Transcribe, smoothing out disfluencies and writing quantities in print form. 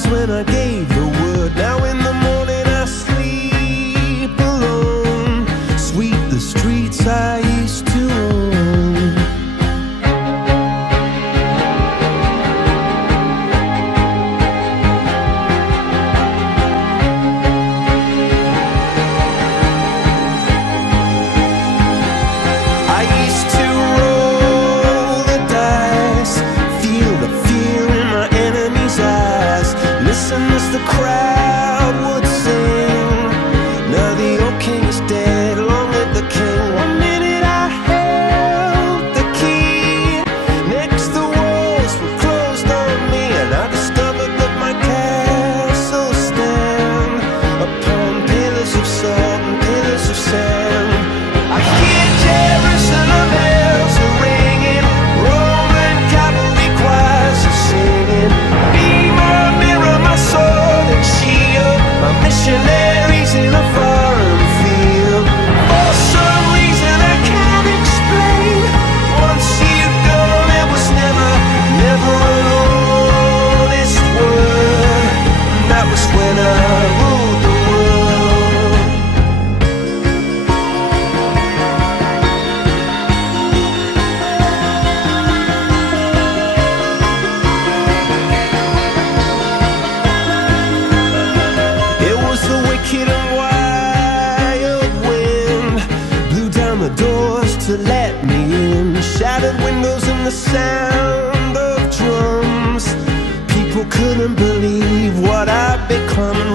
was when I gave the word. Now in the morning I sleep alone. Sweep the streets I used to own. I used to roll the dice, feel the fear in my enemy's eyes, listen as the crowd would sing. Now the old king is dead, long live the king. One minute I held the key, next the walls were closed on me, and I discovered that my castle stand upon pillars of salt and pillars of sand. I hear Jerusalem bells are ringing, Roman cavalry choirs are singing. Be my mirror, my sword and shield, my missionaries in a foreign field. For some reason I can't explain, once you'd gone there was never an honest word. And that was when I ruled the world. It was the wicked and wild wind, blew down the doors to let me in, shattered windows and the sound of drums. People couldn't believe what I'd become.